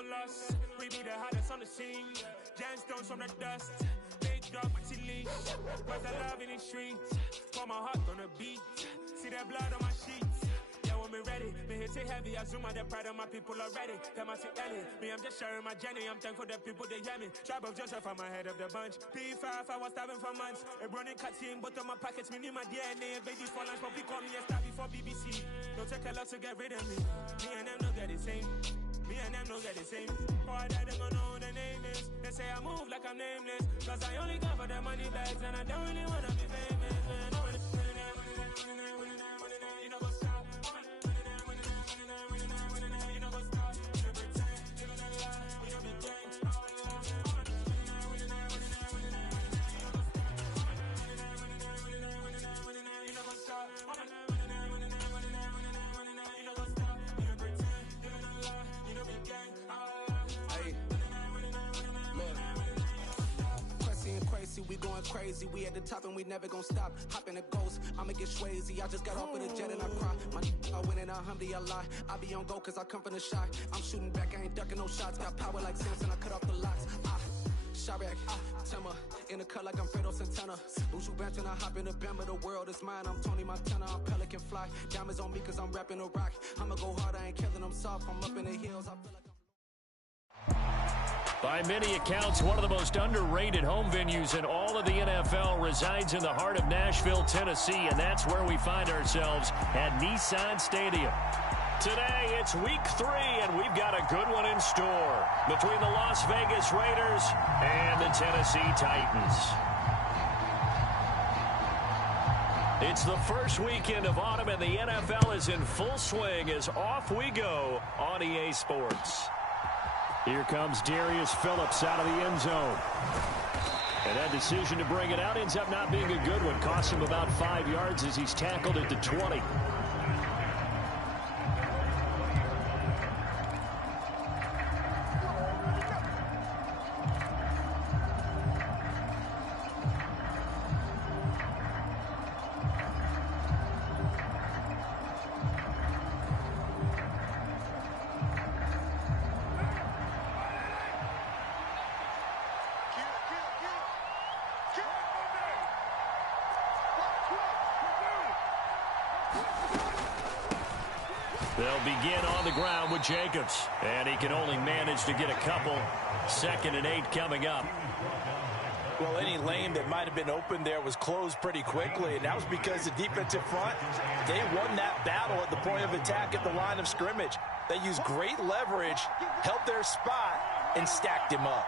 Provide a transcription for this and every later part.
no loss. We be the hottest on the scene. Gemstones from the dust. Big dog, but she leash. Where's the love in the streets? Pour my heart on the beat. See that blood on my sheets. Yeah, when me ready, me hit it heavy. I zoom out the pride of my people already. Them I see Ellie. Me, I'm just sharing my journey. I'm thankful that people they hear me. Tribe of Joseph, I'm ahead of the bunch. P5, I was starving for months. A running cutscene, but on my pockets, me need my DNA. Baby for lunch, but we call me a star before BBC. Don't take a lot to get rid of me. Me and them don't get the same. Me and them don't get the same. For I die, they gon' know who the name is. They say I move like I'm nameless. Cause I only got for the money bags. And I don't really wanna be famous, man. You know what's up? You know what's up? You pretend, you know that lie. You know the game. You know what's up? We going crazy, we at the top and we never gon' stop. Hop in a ghost, I'ma get swayzy. I just got off with a jet and I cry. My I win in a Humvee, I lie. I be on go cause I come from the shot. I'm shooting back, I ain't ducking no shots. Got power like Samson, I cut off the locks. Chirac, Timmer, in the cut like I'm Fredo Santana. Buju Banton, I hop in the Bama, the world is mine. I'm Tony Montana, I'm Pelican Fly. Diamonds on me cause I'm rapping a rock. I'ma go hard, I ain't killing them soft. I'm up in the hills, I feel like By many accounts, one of the most underrated home venues in all of the NFL resides in the heart of Nashville, Tennessee, and that's where we find ourselves at Nissan Stadium. Today, it's week 3, and we've got a good one in store between the Las Vegas Raiders and the Tennessee Titans. It's the first weekend of autumn, and the NFL is in full swing as off we go on EA Sports. Here comes Darius Phillips out of the end zone. And that decision to bring it out ends up not being a good one. Costs him about 5 yards as he's tackled at the 20. They'll begin on the ground with Jacobs. And he can only manage to get a couple. 2nd and 8 coming up. Well, any lane that might have been open there was closed pretty quickly, and that was because the defensive front, they won that battle at the point of attack at the line of scrimmage. They used great leverage, held their spot, and stacked him up.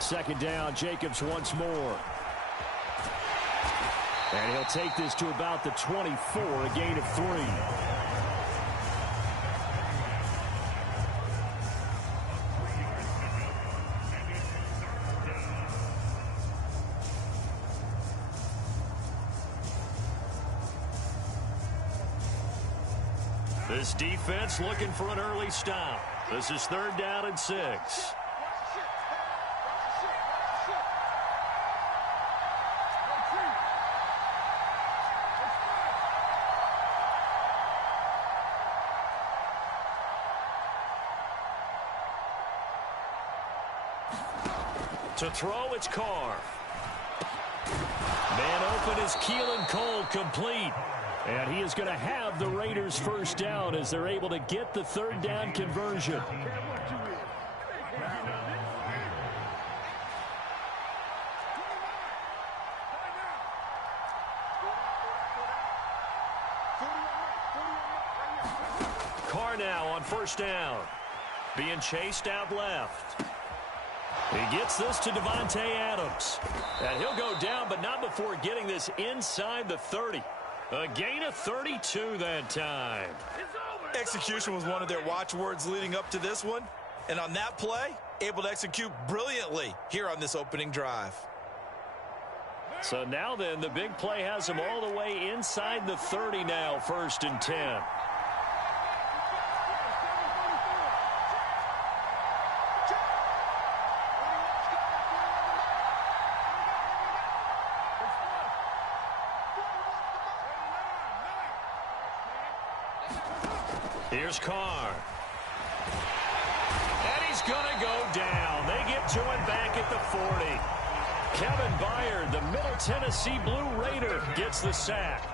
Second down, Jacobs once more. And he'll take this to about the 24, a gain of 3. This defense looking for an early stop. This is 3rd down and 6. To throw, it's Carr. Man open is Keelan Cole, complete. And he is going to have the Raiders first down as they're able to get the 3rd down conversion. Carr now on 1st down. Being chased out left. He gets this to Devontae Adams. And he'll go down, but not before getting this inside the 30. A gain of 32 that time. Execution was one of their watchwords leading up to this one. And on that play, able to execute brilliantly here on this opening drive. So now then, the big play has him all the way inside the 30 now, 1st and 10. Here's Carr. And he's going to go down. They get to him back at the 40. Kevin Byard, the Middle Tennessee Blue Raider, gets the sack.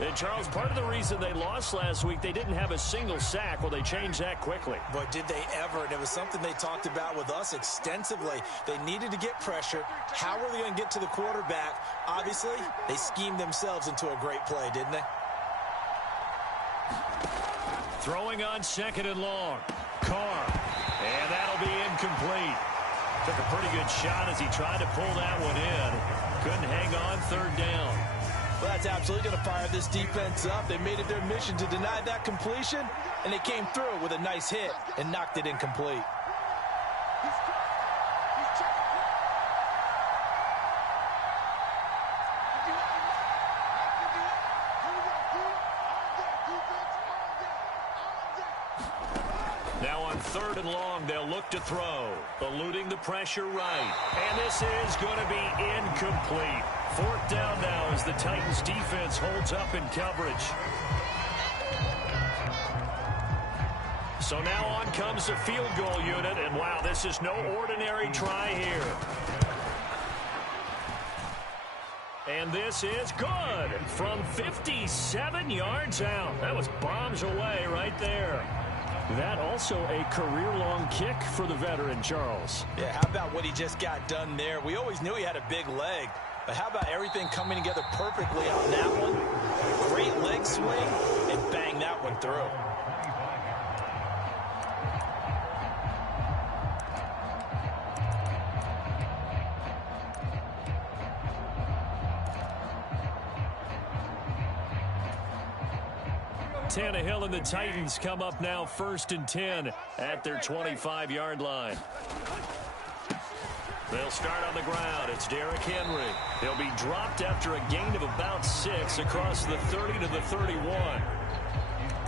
And, Charles, part of the reason they lost last week, they didn't have a single sack. Well, they changed that quickly. But did they ever? And it was something they talked about with us extensively. They needed to get pressure. How were they going to get to the quarterback? Obviously, they schemed themselves into a great play, didn't they? Throwing on 2nd and long. Carr. And that'll be incomplete. Took a pretty good shot as he tried to pull that one in. Couldn't hang on 3rd down. Well, that's absolutely going to fire this defense up. They made it their mission to deny that completion, and they came through with a nice hit and knocked it incomplete. Now on 3rd and long, they'll look to throw. Eluding the pressure right. And this is going to be incomplete. 4th down now as the Titans defense holds up in coverage. So now on comes the field goal unit. And wow, this is no ordinary try here. And this is good from 57 yards out. That was bombs away right there. That also a career-long kick for the veteran, Charles. Yeah, how about what he just got done there? We always knew he had a big leg, but how about everything coming together perfectly on that one? Great leg swing, and bang that one through. Tannehill and the Titans come up now 1st and 10 at their 25-yard line. They'll start on the ground. It's Derrick Henry. He'll be dropped after a gain of about 6 across the 30 to the 31.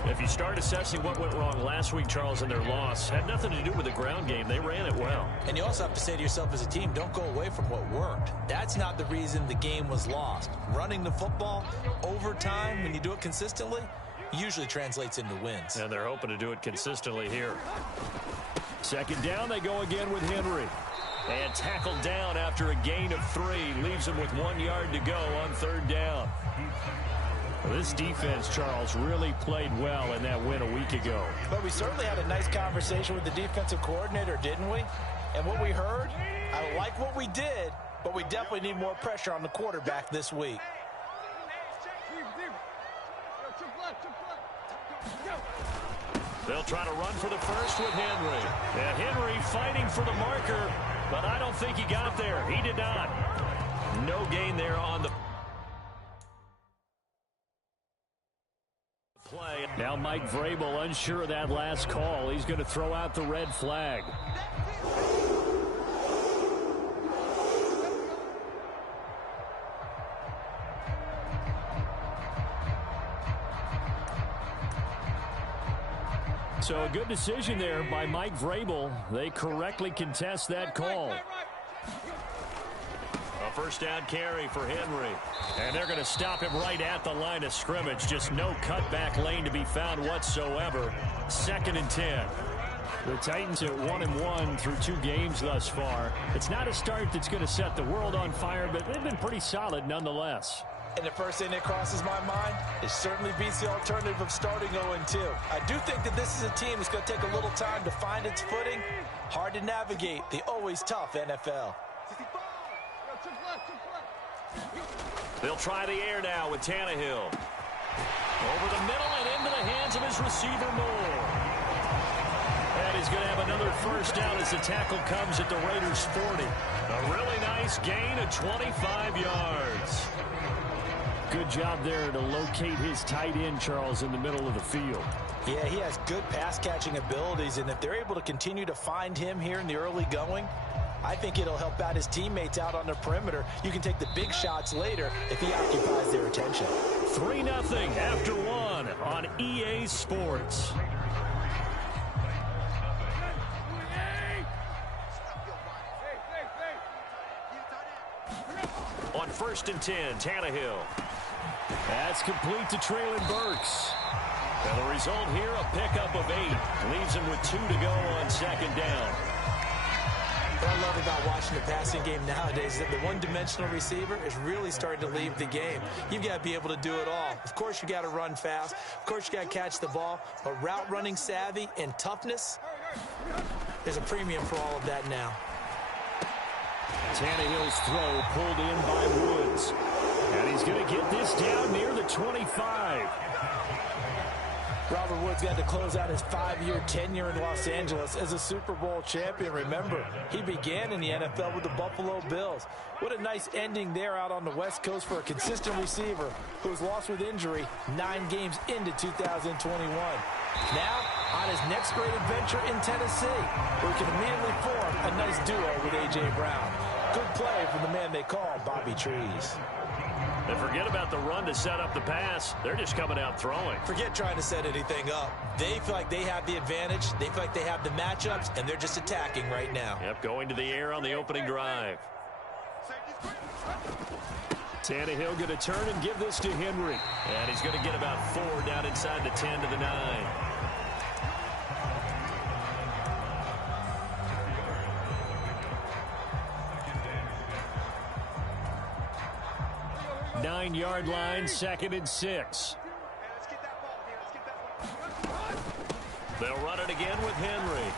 If you start assessing what went wrong last week, Charles, in their loss, had nothing to do with the ground game. They ran it well. And you also have to say to yourself as a team, don't go away from what worked. That's not the reason the game was lost. Running the football over time, when you do it consistently, usually translates into wins. And they're hoping to do it consistently here. 2nd down, they go again with Henry. And tackled down after a gain of 3. Leaves him with 1 yard to go on 3rd down. Well, this defense, Charles, really played well in that win a week ago. But we certainly had a nice conversation with the defensive coordinator, didn't we? And what we heard, I like what we did, but we definitely need more pressure on the quarterback this week. They'll try to run for the first with Henry. And Henry fighting for the marker, but I don't think he got there. He did not. No gain there on the play. Now Mike Vrabel unsure of that last call. He's going to throw out the red flag. So a good decision there by Mike Vrabel. They correctly contest that call. A 1st down carry for Henry. And they're going to stop him right at the line of scrimmage. Just no cutback lane to be found whatsoever. 2nd and 10. The Titans at 1-1 through 2 games thus far. It's not a start that's going to set the world on fire, but they've been pretty solid nonetheless. And the first thing that crosses my mind, it certainly beats the alternative of starting 0-2. I do think that this is a team that's going to take a little time to find its footing. Hard to navigate the always tough NFL. They'll try the air now with Tannehill. Over the middle and into the hands of his receiver, Moore. And he's going to have another 1st down as the tackle comes at the Raiders' 40. A really nice gain of 25 yards. Good job there to locate his tight end, Charles, in the middle of the field. Yeah, he has good pass-catching abilities, and if they're able to continue to find him here in the early going, I think it'll help out his teammates out on the perimeter. You can take the big shots later if he occupies their attention. 3-0 after 1 on EA Sports. On 1st and 10, Tannehill. That's complete to Treylon Burks. And the result here, a pickup of 8. Leaves him with 2 to go on second down. What I love about watching the passing game nowadays is that the one-dimensional receiver is really starting to leave the game. You've got to be able to do it all. Of course, you got to run fast. Of course, you got to catch the ball. But route running savvy and toughness, there's a premium for all of that now. Tannehill's throw pulled in by Woods. And he's going to get this down near the 25. Robert Woods got to close out his 5-year tenure in Los Angeles as a Super Bowl champion. Remember, he began in the NFL with the Buffalo Bills. What a nice ending there out on the West Coast for a consistent receiver who was lost with injury 9 games into 2021. Now, on his next great adventure in Tennessee, where he can immediately form a nice duo with A.J. Brown. Good play from the man they call Bobby Trees. And forget about the run to set up the pass. They're just coming out throwing. Forget trying to set anything up. They feel like they have the advantage. They feel like they have the matchups, and they're just attacking right now. Yep, going to the air on the opening drive. Tannehill going to turn and give this to Henry. And he's going to get about 4 down inside the 10 to the 9. 9-yard line, 2nd and 6. They'll run it again with Henry.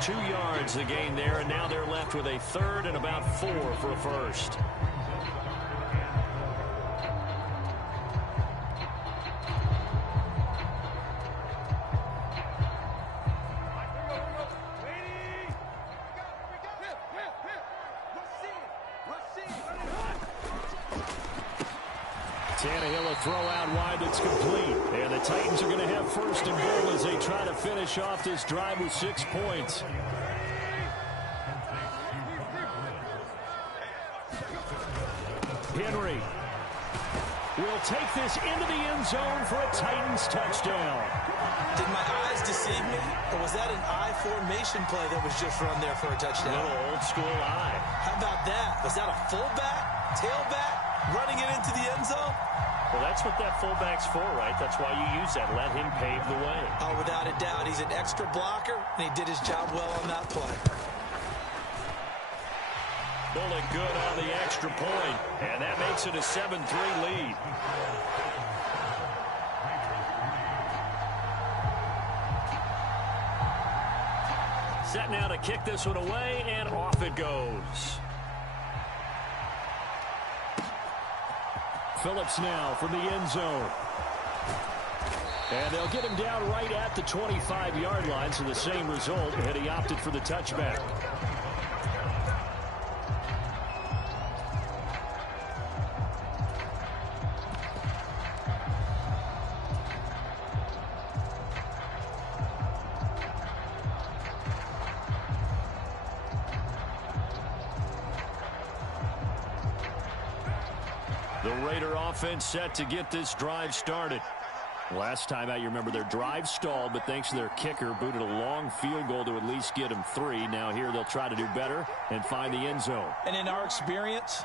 2 yards the gain there, and now they're left with a 3rd and about 4 for a first. Tannehill a throw out wide that's complete. And the Titans are going to have 1st and goal as they try to finish off this drive with 6 points. Henry will take this into the end zone for a Titans touchdown. Did my eyes deceive me? Or was that an I formation play that was just run there for a touchdown? A little old school eye. How about that? Was that a fullback, tailback, running it into the end zone? Well, that's what that fullback's for, right? That's why you use that. Let him pave the way. Oh, without a doubt. He's an extra blocker, and he did his job well on that play. Bullock good on the extra point, and that makes it a 7-3 lead. Set now to kick this one away, and off it goes. Phillips now from the end zone. And they'll get him down right at the 25-yard line, so the same result, and he opted for the touchback. The Raider offense set to get this drive started. Last time out, you remember their drive stalled, but thanks to their kicker, booted a long field goal to at least get them 3. Now here they'll try to do better and find the end zone. And in our experience,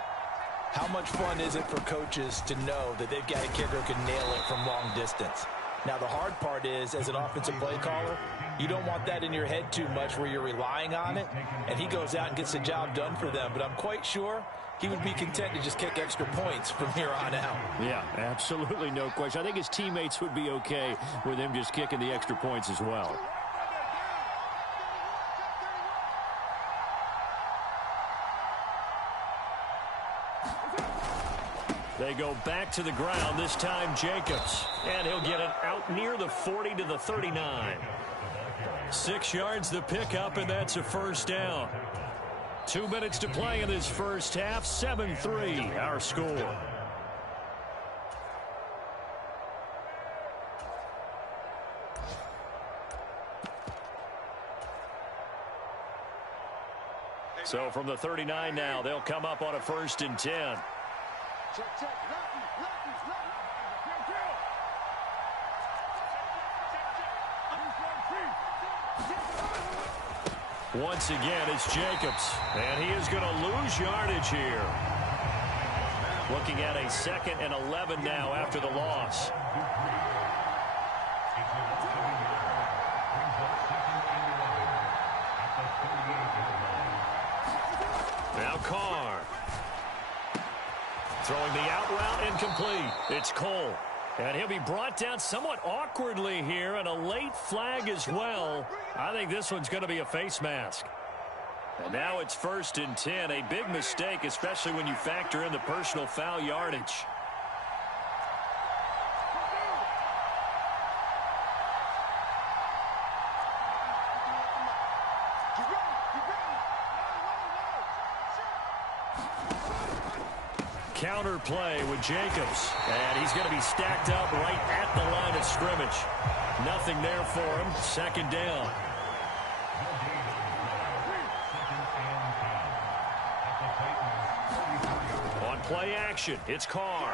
how much fun is it for coaches to know that they've got a kicker who can nail it from long distance? Now, the hard part is, as an offensive play caller, you don't want that in your head too much where you're relying on it, and he goes out and gets the job done for them. But I'm quite sure he would be content to just kick extra points from here on out. Yeah, absolutely no question. I think his teammates would be okay with him just kicking the extra points as well. They go back to the ground, this time Jacobs. And he'll get it out near the 40 to the 39. 6 yards the pickup, and that's a first down. 2 minutes to play in this first half. 7-3 our score. So from the 39 now, they'll come up on a 1st and 10. Once again, it's Jacobs, and he is going to lose yardage here. Looking at a 2nd and 11 now after the loss. Now Carr. Throwing the out route incomplete. It's Cole. And he'll be brought down somewhat awkwardly here, and a late flag as well. I think this one's going to be a face mask. And now it's 1st and 10. A big mistake, especially when you factor in the personal foul yardage. Counter play with Jacobs. And he's going to be stacked up right at the line of scrimmage. Nothing there for him. 2nd down. On play action, it's Carr.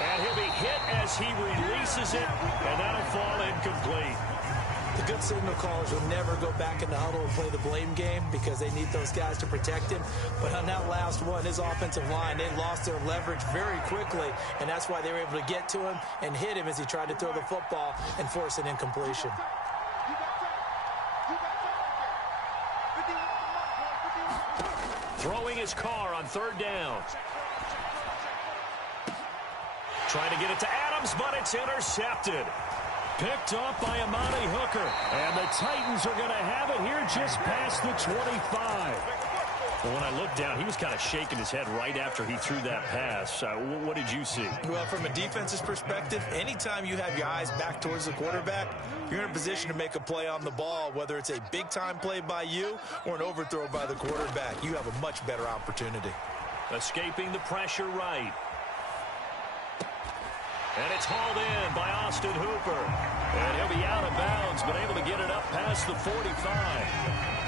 And he'll be hit as he releases it, and that'll fall incomplete. The good signal callers will never go back in the huddle and play the blame game because they need those guys to protect him. But on that last one, his offensive line, they lost their leverage very quickly, and that's why they were able to get to him and hit him as he tried to throw the football and force an incompletion. Throwing his Carr on 3rd down. Trying to get it to Adams, but it's intercepted. Picked off by Amani Hooker. And the Titans are going to have it here just past the 25. Well, when I looked down, he was kind of shaking his head right after he threw that pass. What did you see? Well, from a defense's perspective, anytime you have your eyes back towards the quarterback, you're in a position to make a play on the ball, whether it's a big-time play by you or an overthrow by the quarterback. You have a much better opportunity. Escaping the pressure right. And it's hauled in by Austin Hooper. And he'll be out of bounds, but able to get it up past the 45.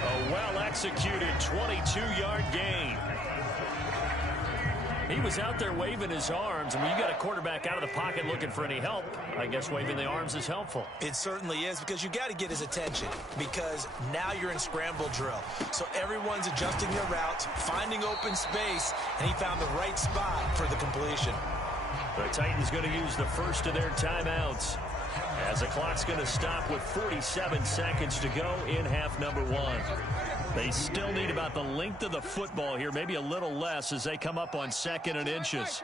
A well-executed 22-yard gain. He was out there waving his arms. I mean, you got a quarterback out of the pocket looking for any help. I guess waving the arms is helpful. It certainly is, because you got to get his attention, because now you're in scramble drill. So everyone's adjusting their routes, finding open space, and he found the right spot for the completion. The Titans going to use the first of their timeouts as the clock's going to stop with 47 seconds to go in half number 1. They still need about the length of the football here, maybe a little less as they come up on 2nd and inches.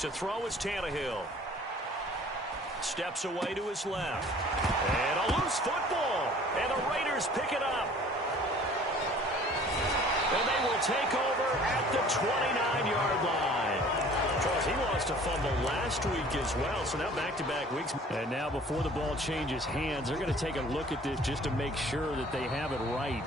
To throw is Tannehill. Steps away to his left. And a loose football. And the Raiders pick it up. And they will take over at the 29-yard line. Charles, he lost a fumble last week as well, so now back-to-back weeks. And now before the ball changes hands, they're going to take a look at this just to make sure that they have it right.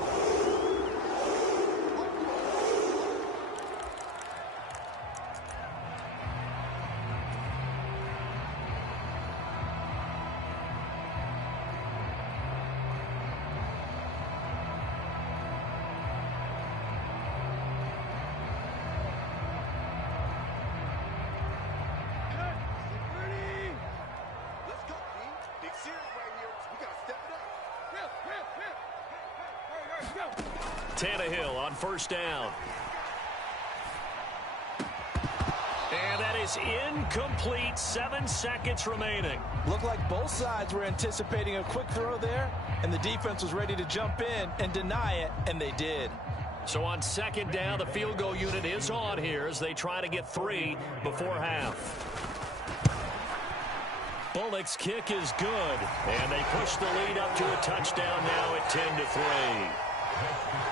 Tannehill on 1st down. And that is incomplete. 7 seconds remaining. Looked like both sides were anticipating a quick throw there, and the defense was ready to jump in and deny it, and they did. So on 2nd down, the field goal unit is on here as they try to get 3 before half. Bullock's kick is good, and they push the lead up to a touchdown now at 10-3.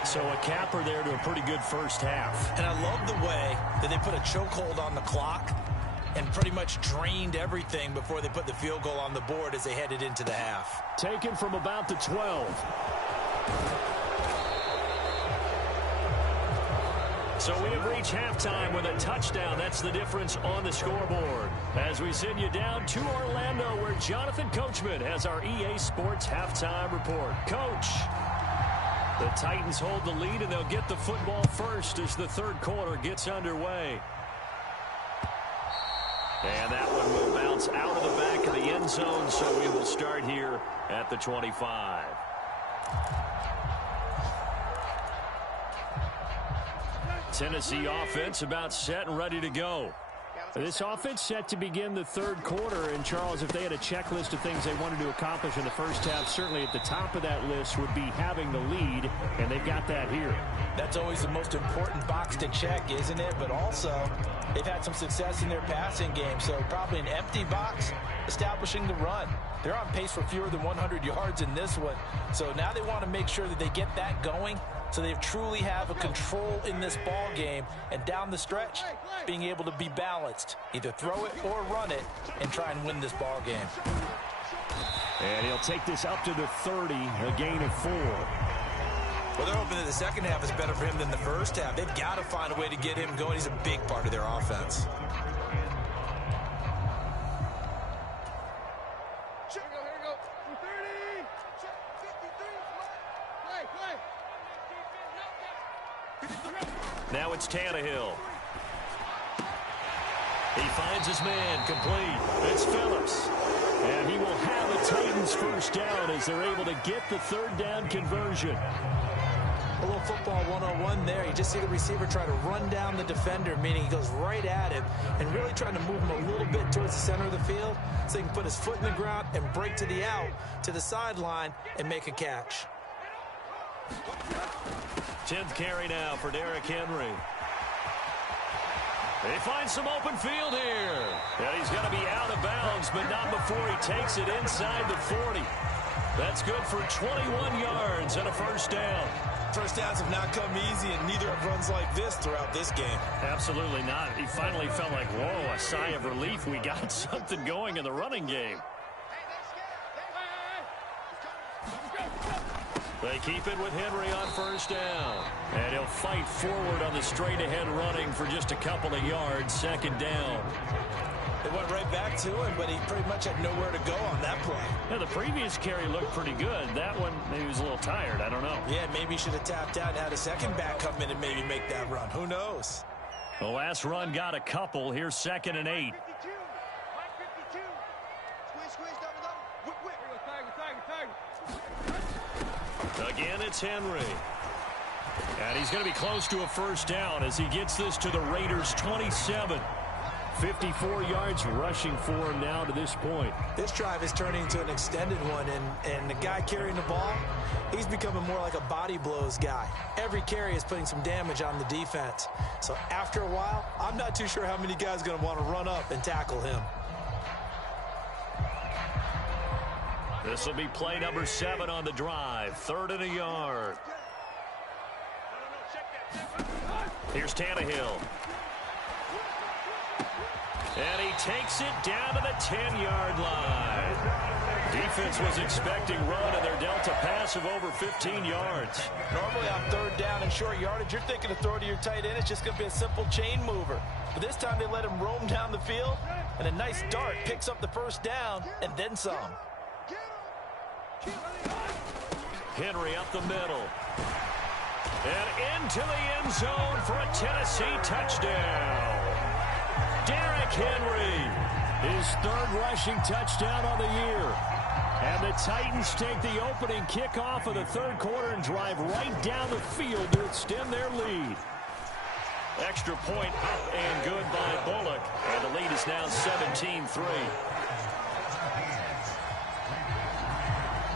So a capper there to a pretty good first half. And I love the way that they put a chokehold on the clock and pretty much drained everything before they put the field goal on the board as they headed into the half. Taken from about the 12. So we have reached halftime with a touchdown. That's the difference on the scoreboard. As we send you down to Orlando, where Jonathan Coachman has our EA Sports halftime report. Coach, the Titans hold the lead, and they'll get the football first as the 3rd quarter gets underway. And that one will bounce out of the back of the end zone, so we will start here at the 25. Tennessee offense about set and ready to go. This offense set to begin the third quarter. And, Charles, if they had a checklist of things they wanted to accomplish in the first half, certainly at the top of that list would be having the lead, and they've got that here. That's always the most important box to check, isn't it? But also, they've had some success in their passing game, so probably an empty box establishing the run. They're on pace for fewer than 100 yards in this one, so now they want to make sure that they get that going so they truly have a control in this ball game, and down the stretch, being able to be balanced, either throw it or run it, and try and win this ball game. And he'll take this up to the 30, a gain of 4. Well, they're hoping that the second half is better for him than the first half. They've got to find a way to get him going. He's a big part of their offense. Here we go. 30. Check 53. Now it's Tannehill. He finds his man complete. It's Phillips. And he will have a Titans first down as they're able to get the third down conversion. A little football 101 there. You just see the receiver try to run down the defender, meaning he goes right at him and really trying to move him a little bit towards the center of the field so he can put his foot in the ground and break to the out, to the sideline, and make a catch. 10th carry now for Derrick Henry. He finds some open field here. And he's going to be out of bounds, but not before he takes it inside the 40. That's good for 21 yards and a first down. First downs have not come easy, and neither have runs like this throughout this game. Absolutely not. He finally felt like, whoa, a sigh of relief. We got something going in the running game. They keep it with Henry on first down. And he'll fight forward on the straight-ahead running for just a couple of yards. Second down. They went right back to him, but he pretty much had nowhere to go on that play. Yeah, the previous carry looked pretty good. That one, maybe he was a little tired. I don't know. Yeah, maybe he should have tapped out and had a second back come in and maybe make that run. Who knows? The last run got a couple. Here's 2nd and 8. 52. 52. Squeeze, double. Whip. Tiger. Again, it's Henry. And he's going to be close to a first down as he gets this to the Raiders' 27. 54 yards rushing for him now to this point. This drive is turning into an extended one, and the guy carrying the ball, he's becoming more like a body blows guy. Every carry is putting some damage on the defense. So after a while, I'm not too sure how many guys are going to want to run up and tackle him. This will be play number 7 on the drive. 3rd and a yard. Here's Tannehill. And he takes it down to the 10-yard line. Defense was expecting run, and they're dealt a pass of over 15 yards. Normally on third down and short yardage, you're thinking of throw to your tight end. It's just going to be a simple chain mover. But this time they let him roam down the field, and a nice dart picks up the first down and then some. Henry up the middle. And into the end zone for a Tennessee touchdown. Derrick Henry, his 3rd rushing touchdown on the year. And the Titans take the opening kickoff of the 3rd quarter and drive right down the field to extend their lead. Extra point up and good by Bullock. And the lead is now 17-3.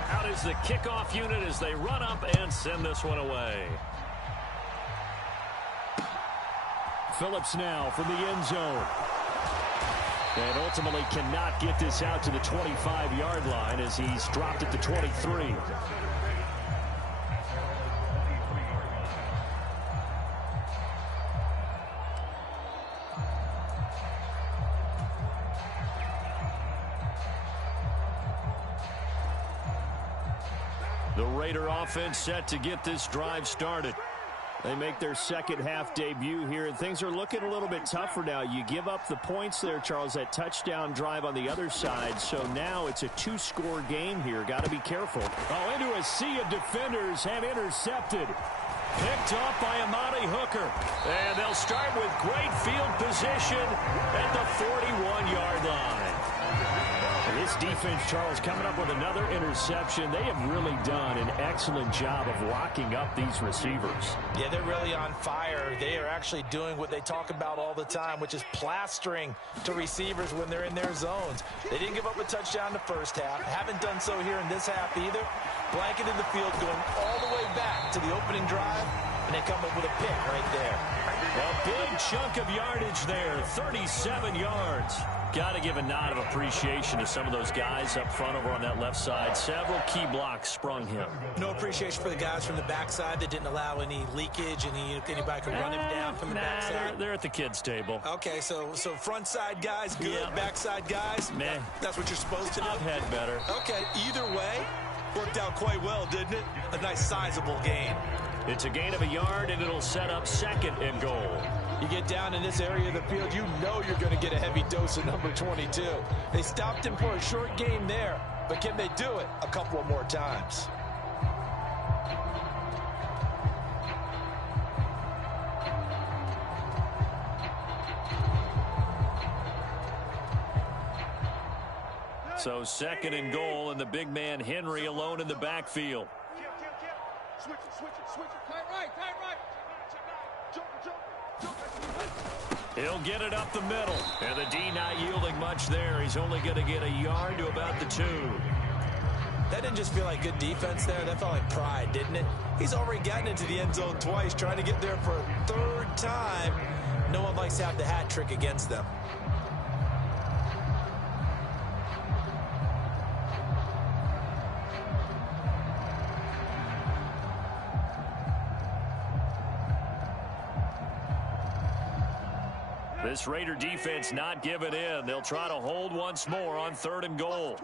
Out is the kickoff unit as they run up and send this one away. Phillips now from the end zone. And ultimately cannot get this out to the 25-yard line as he's dropped at the 23. The Raider offense set to get this drive started. They make their second half debut here, and things are looking a little bit tougher now. You give up the points there, Charles, that touchdown drive on the other side. So now it's a 2-score game here. Got to be careful. Oh, into a sea of defenders and intercepted. Picked off by Amani Hooker. And they'll start with great field position at the 41-yard line. This defense, Charles, coming up with another interception. They have really done an excellent job of locking up these receivers. Yeah, they're really on fire. They are actually doing what they talk about all the time, which is plastering to receivers when they're in their zones. They didn't give up a touchdown the first half. Haven't done so here in this half either. Blanketed the field, going all the way back to the opening drive, and they come up with a pick right there. A big chunk of yardage there, 37 yards. Got to give a nod of appreciation to some of those guys up front over on that left side. Several key blocks sprung him. No appreciation for the guys from the backside that didn't allow any leakage, and anybody could run him down from the backside. They're at the kids' table. Okay, so front side guys good, Yep. backside guys, Meh. that's what you're supposed to do? I've had better. Okay, either way, worked out quite well, didn't it? A nice sizable gain. It's a gain of a yard, and it'll set up 2nd and goal. You get down in this area of the field, you know you're going to get a heavy dose of number 22. They stopped him for a short game there, but can they do it a couple of more times? So 2nd and goal, and the big man Henry alone in the backfield. Switch it. Tight right. Jump. He'll get it up the middle, and the D not yielding much there. He's only going to get a yard to about the 2. That didn't just feel like good defense there. That felt like pride, didn't it? He's already gotten into the end zone twice, trying to get there for a 3rd time. No one likes to have the hat trick against them. This Raider defense not giving in. They'll try to hold once more on 3rd and goal.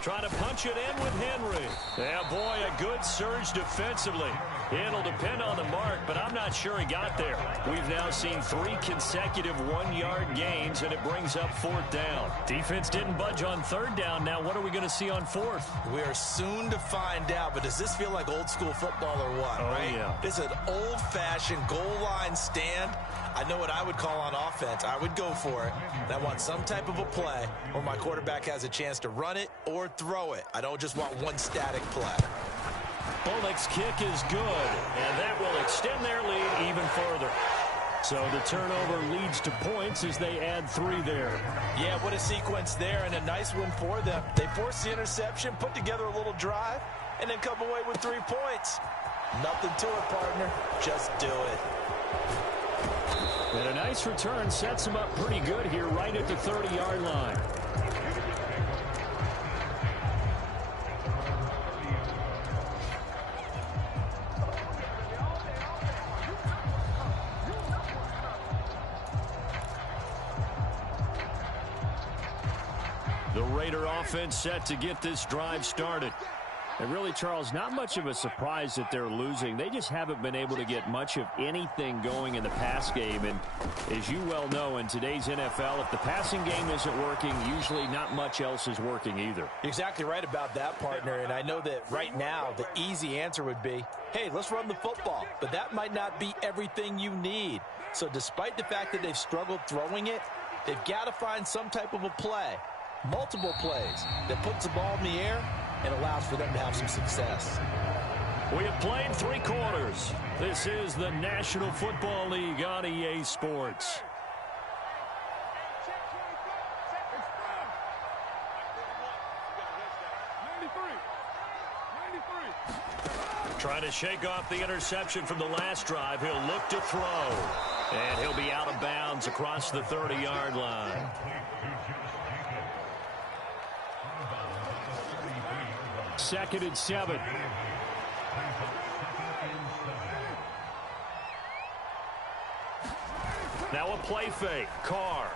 Trying to punch it in with Henry. Yeah, boy, a good surge defensively. It'll depend on the mark, but I'm not sure he got there. We've now seen 3 consecutive 1-yard gains, and it brings up 4th down. Defense didn't budge on 3rd down. Now what are we going to see on 4th? We are soon to find out, but does this feel like old school football or what, right? Yeah. This is an old-fashioned goal line stand. I know what I would call on offense. I would go for it. And I want some type of a play where my quarterback has a chance to run it or throw it. I don't just want one static play. Bullock's kick is good, and that will extend their lead even further. So the turnover leads to points as they add 3 there. Yeah, what a sequence there, and a nice one for them. They force the interception, put together a little drive, and then come away with 3 points. Nothing to it, partner. Just do it. And a nice return sets them up pretty good here right at the 30-yard line. The Raider offense set to get this drive started. And really, Charles, not much of a surprise that they're losing. They just haven't been able to get much of anything going in the pass game. And as you well know, in today's NFL, if the passing game isn't working, usually not much else is working either. You're exactly right about that, partner. And I know that right now the easy answer would be, hey, let's run the football. But that might not be everything you need. So despite the fact that they've struggled throwing it, they've got to find some type of a play, multiple plays, that puts the ball in the air and allows for them to have some success. We have played 3 quarters. This is the National Football League on EA Sports. Trying to shake off the interception from the last drive. He'll look to throw. And he'll be out of bounds across the 30-yard line. Second and 7. Now a play fake. Carr.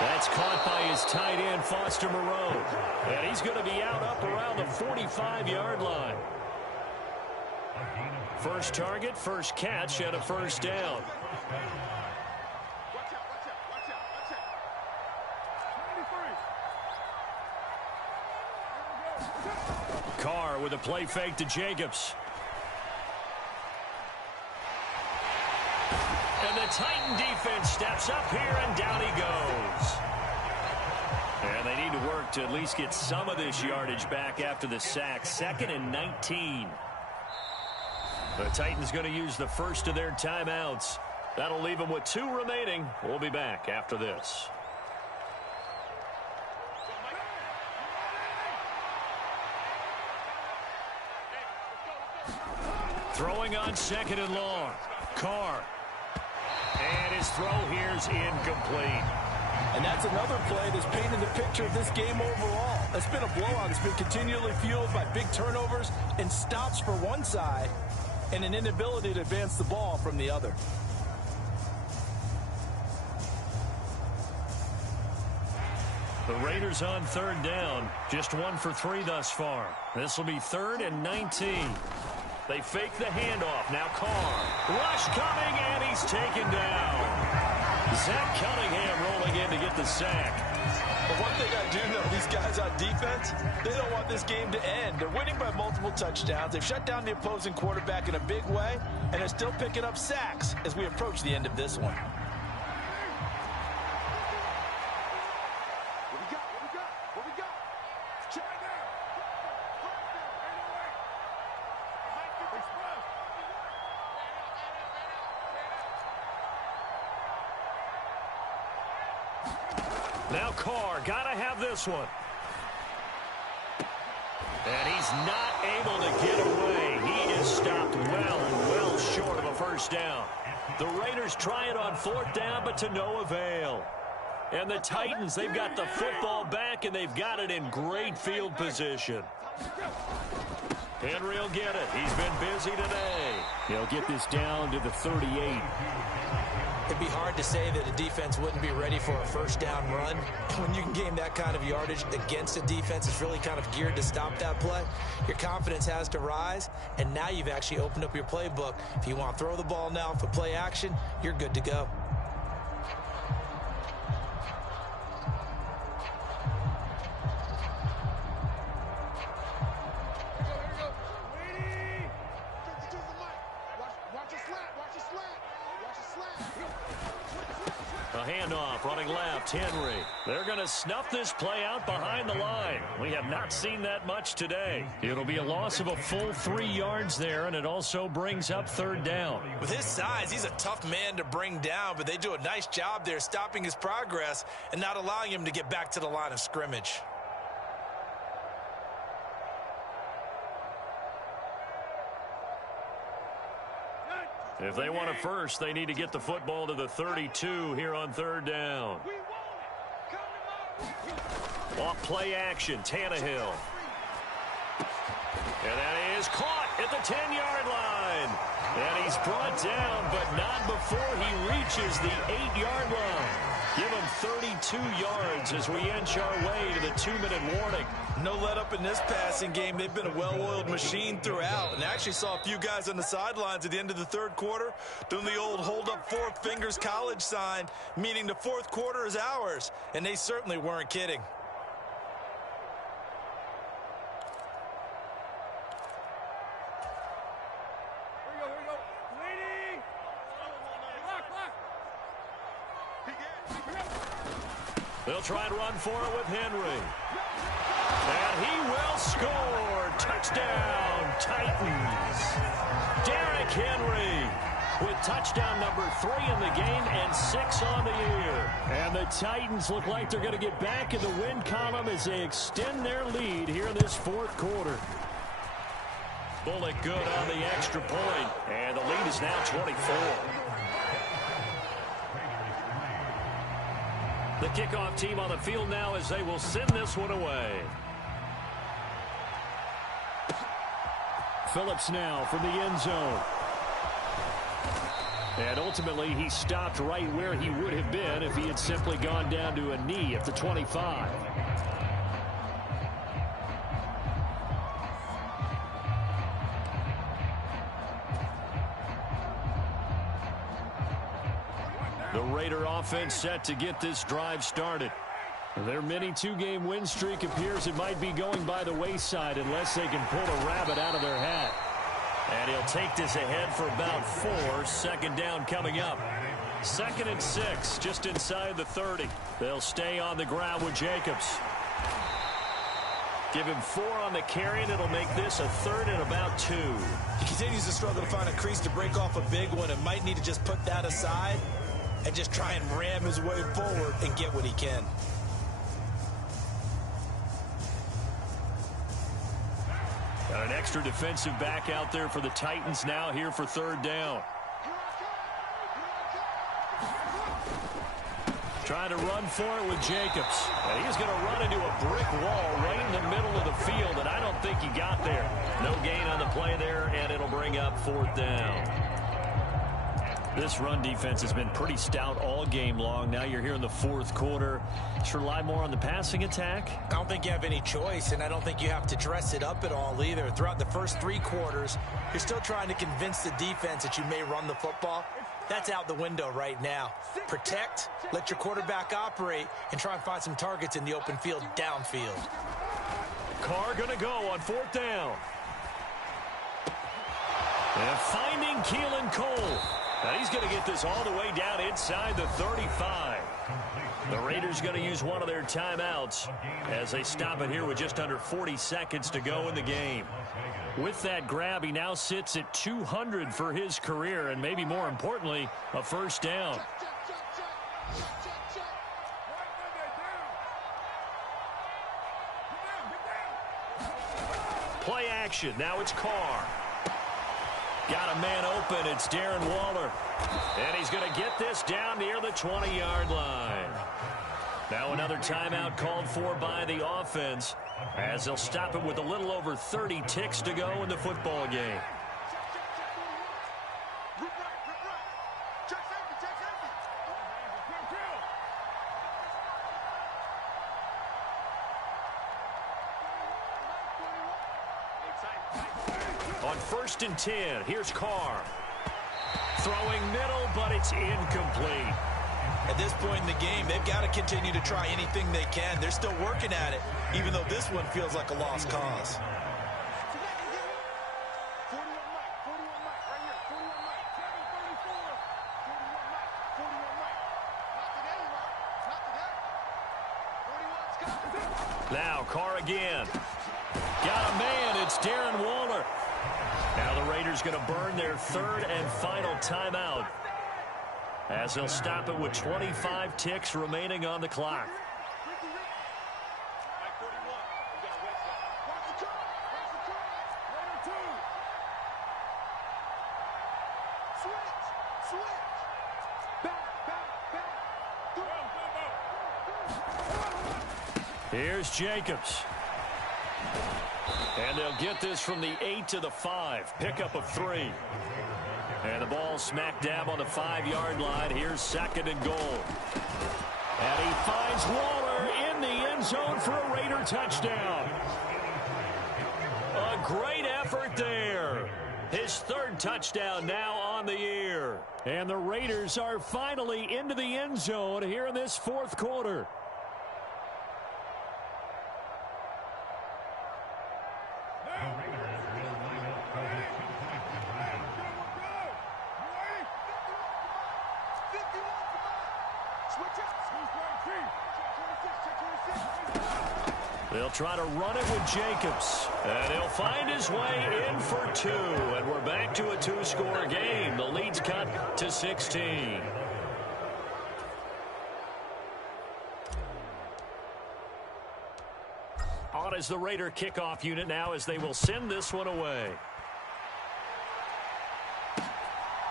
That's caught by his tight end, Foster Moreau. And he's going to be out up around the 45-yard line. First target, first catch, and a first down. Carr with a play fake to Jacobs. And the Titan defense steps up here, and down he goes. And they need to work to at least get some of this yardage back after the sack. 2nd and 19. The Titans going to use the first of their timeouts. That'll leave them with 2 remaining. We'll be back after this. Throwing on 2nd and long. Carr. And his throw here's incomplete. And that's another play that's painted the picture of this game overall. It's been a blowout. It's been continually fueled by big turnovers and stops for one side and an inability to advance the ball from the other. The Raiders on 3rd down. Just 1 for 3 thus far. This will be 3rd and 19. They fake the handoff. Now Carr. Rush coming, and he's taken down. Zach Cunningham rolling in to get the sack. But one thing I do know, these guys on defense, they don't want this game to end. They're winning by multiple touchdowns. They've shut down the opposing quarterback in a big way, and they're still picking up sacks as we approach the end of this one. Now Carr, gotta have this one. And he's not able to get away. He is stopped well short of a first down. The Raiders try it on 4th down, but to no avail. And the Titans, they've got the football back, and they've got it in great field position. Henry will get it. He's been busy today. He'll get this down to the 38. It'd be hard to say that a defense wouldn't be ready for a first down run. When you can gain that kind of yardage against a defense that's really kind of geared to stop that play, your confidence has to rise, and now you've actually opened up your playbook. If you want to throw the ball now for play action, you're good to go. A handoff running left, Henry. They're going to snuff this play out behind the line. We have not seen that much today. It'll be a loss of a full 3 yards there, and it also brings up 3rd down. With his size, he's a tough man to bring down, but they do a nice job there stopping his progress and not allowing him to get back to the line of scrimmage. If they want it first, they need to get the football to the 32 here on 3rd down. Off play action, Tannehill. And that is caught at the 10-yard line. And he's brought down, but not before he reaches the 8-yard line. Give him 32 yards as we inch our way to the 2-minute warning. No let up in this passing game. They've been a well-oiled machine throughout, and actually saw a few guys on the sidelines at the end of the 3rd quarter doing the old hold up 4 fingers college sign, meaning the 4th quarter is ours, and they certainly weren't kidding. They'll try and run for it with Henry. And he will score. Touchdown, Titans. Derrick Henry with touchdown number 3 in the game and 6 on the year. And the Titans look like they're going to get back in the win column as they extend their lead here in this 4th quarter. Bullock good on the extra point. And the lead is now 24. The kickoff team on the field now as they will send this one away. Phillips now from the end zone. And ultimately he stopped right where he would have been if he had simply gone down to a knee at the 25. The Raider offense set to get this drive started. Their mini 2-game win streak appears it might be going by the wayside unless they can pull a rabbit out of their hat. And he'll take this ahead for about 4. 2nd down coming up. 2nd and 6, just inside the 30. They'll stay on the ground with Jacobs. Give him 4 on the carry, and it'll make this a 3rd and about 2. He continues to struggle to find a crease to break off a big one and might need to just put that aside and just try and ram his way forward and get what he can. Got an extra defensive back out there for the Titans now here for 3rd down. Trying to run for it with Jacobs. And he's going to run into a brick wall right in the middle of the field, and I don't think he got there. No gain on the play there, and it'll bring up 4th down. This run defense has been pretty stout all game long. Now you're here in the 4th quarter. Should rely more on the passing attack? I don't think you have any choice, and I don't think you have to dress it up at all either. Throughout the first 3 quarters, you're still trying to convince the defense that you may run the football. That's out the window right now. Protect, let your quarterback operate, and try and find some targets in the open field downfield. Carr going to go on 4th down. And finding Keelan Cole. Now he's going to get this all the way down inside the 35. The Raiders going to use one of their timeouts as they stop it here with just under 40 seconds to go in the game. With that grab, he now sits at 200 for his career, and maybe more importantly, a 1st down. Play action. Now it's Carr. Got a man open. It's Darren Waller. And he's going to get this down near the 20-yard line. Now another timeout called for by the offense as they'll stop it with a little over 30 ticks to go in the football game. On 1st and 10, here's Carr. Throwing middle, but it's incomplete. At this point in the game, they've got to continue to try anything they can. They're still working at it, even though this one feels like a lost cause. Now Carr again. Got a man. It's Darren Waller. Now the Raiders going to burn their 3rd and final timeout as they'll stop it with 25 ticks remaining on the clock. Here's Jacobs. And they'll get this from the 8 to the 5. Pickup of 3. And the ball smack dab on the 5-yard line. Here's 2nd and goal. And he finds Waller in the end zone for a Raider touchdown. A great effort there. His 3rd touchdown now on the year. And the Raiders are finally into the end zone here in this 4th quarter. They'll try to run it with Jacobs. And he'll find his way in for 2. And we're back to a 2-score game. The lead's cut to 16. On is the Raider kickoff unit now as they will send this one away.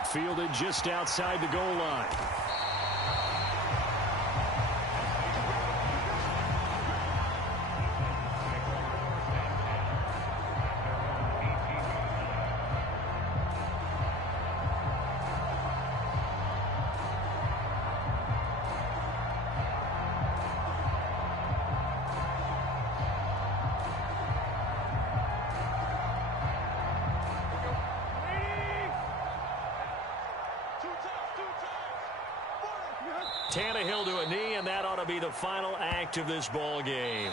Fielded just outside the goal line. Tannehill to a knee, and that ought to be the final act of this ball game.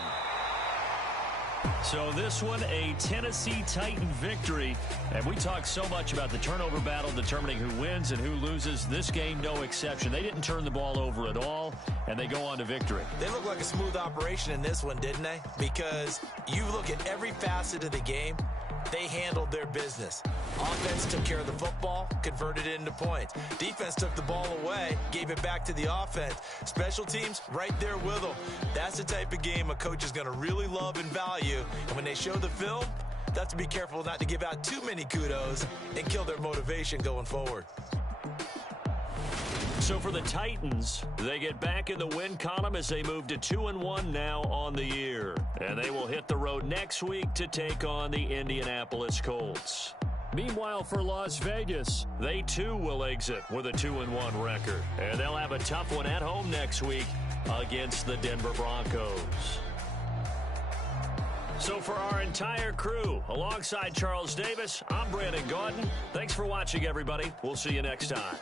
So this one, a Tennessee Titan victory. And we talked so much about the turnover battle determining who wins and who loses. This game, no exception. They didn't turn the ball over at all, and they go on to victory. They look like a smooth operation in this one, didn't they? Because you look at every facet of the game, they handled their business. Offense took care of the football, converted it into points. Defense took the ball away, gave it back to the offense. Special teams, right there with them. That's the type of game a coach is going to really love and value. And when they show the film, they have to be careful not to give out too many kudos and kill their motivation going forward. So for the Titans, they get back in the win column as they move to 2-1 now on the year. And they will hit the road next week to take on the Indianapolis Colts. Meanwhile, for Las Vegas, they too will exit with a 2-1 record. And they'll have a tough one at home next week against the Denver Broncos. So for our entire crew, alongside Charles Davis, I'm Brandon Gaudin. Thanks for watching, everybody. We'll see you next time.